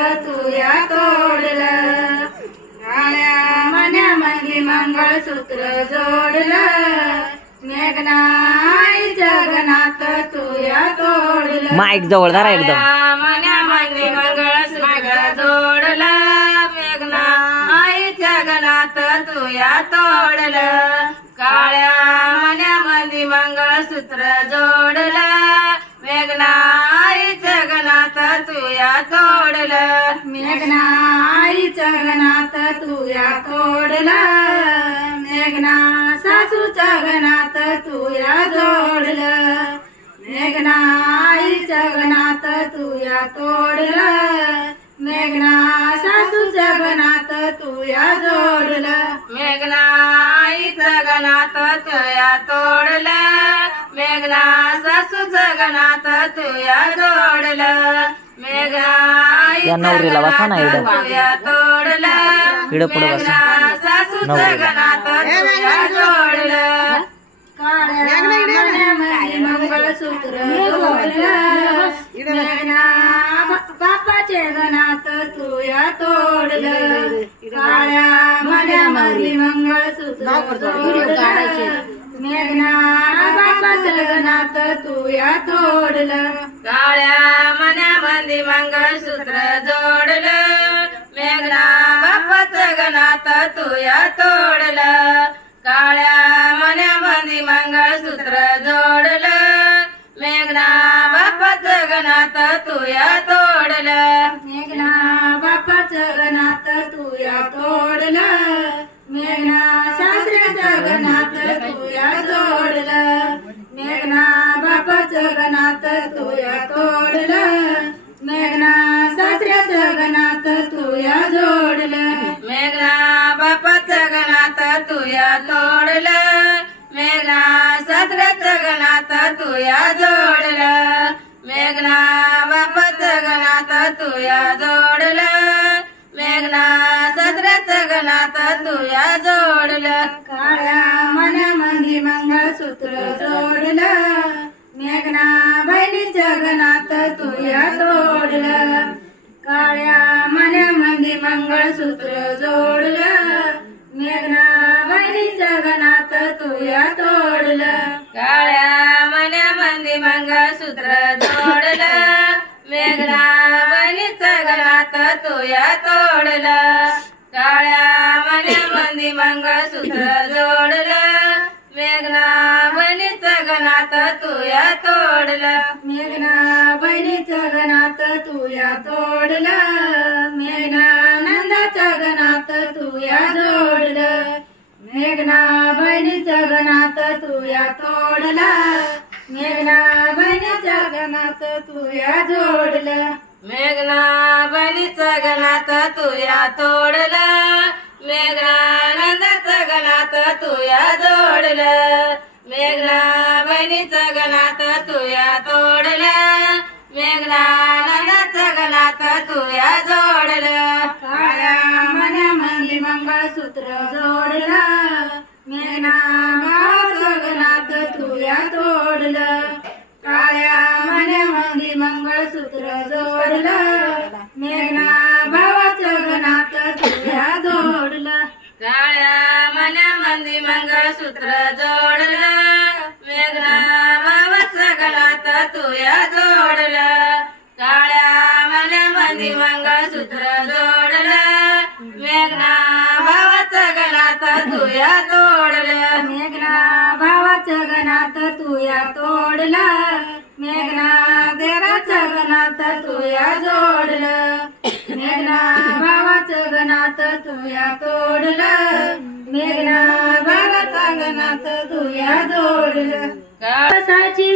तुया तोडलं. काळ्या मन्यामध्ये मंगळसूत्र जोडलं. मेघनाई जगनात तुया तोडलं. माईक जवळ धरा एकदम. मंगळसूत्र जोडलं. मेघना गणात तुया तोडलं. काळ्या मंगळसूत्र जोडलं. मेघना तुया तोडला. मेघना आईच्या गणात तुया तोडला. मेघना सासूच्या गणात तुया जोडलं. मेघना आईच्या गणात तुया तोडला. मेघना सासूच्या गणात तुया जोडलं. मेघना आईच्या गणात तुया तोडलं. मेघना सासूच्या गणात तुया जोडलं. या नवरीला बसा ना तोडलं. इकडं पुढं बसा. नवरीला. बापाचे गणात तुया तोडलं. काळ्या मंगळसूत्र. मेघना बापाच्या गणात तुया तोडलं. काळ्या मन्यामध्ये मंगळसूत्र जोडलं. मेघना बापाच्या गणात तुया तोडलं. काळ्या मन्यामध्ये मंगळसूत्र जोडलं. मेघना बापाचं गणात तुया तोडलं. मेघना बापाचं गणात तुया तोड तुया तोडलं मेघना सासऱ्याचं गणात तुया जोडलं. मेघना बापाचं गणात तुया जोडलं. मेघना सासऱ्याचं गणात तुया जोडलं. काळ्या मनामध्ये मंगळसूत्र जोडलं. मेघना बहिणीच्या गणात तुया जोडलं काळ्या मनामध्ये मंगळसूत्र जोडलं. गणात तोडलं. काळ्या मनामध्ये मंगळसूत्र जोडलं. मेघना बहिणीच्या गणात तुया तोडलं. काळ्या मनामध्ये मंगळसूत्र जोडलं. मेघना बहिणीच्या गणात तुया तोडलं. मेघना बहिणीच्या गणात तुया तोडलं. मेघना नंदाच्या गणात तुया जोड मेघना बहिणीच्या गणात तुया तोडला. मेघना बहिणीच्या गणात तुया जोडलं. मेघना बहिणीच्या गणात तुया तोडलं. मेघना मेघना भावाचं तुया तोडलं. काळ्या मन्यामध्ये मंगळसूत्र जोडलं. मेघना भावा जगनाथ तुया जोडलं. काळ्या मन्यामध्ये मंगळसूत्र जोडलं. मेघना भावाचं गणात तुया जोडलं. काळ्या मन्यामध्ये मंगळसूत्र जोडलं. मेघना भावाचं गणात तुया तोडलं तुया तोडला. मेघना देराच्या गणात तुया जोडलं. मेघना भावाचं गणात तुया तोडलं. मेघना भावाच्या गणात तुया जोडलं. कसाची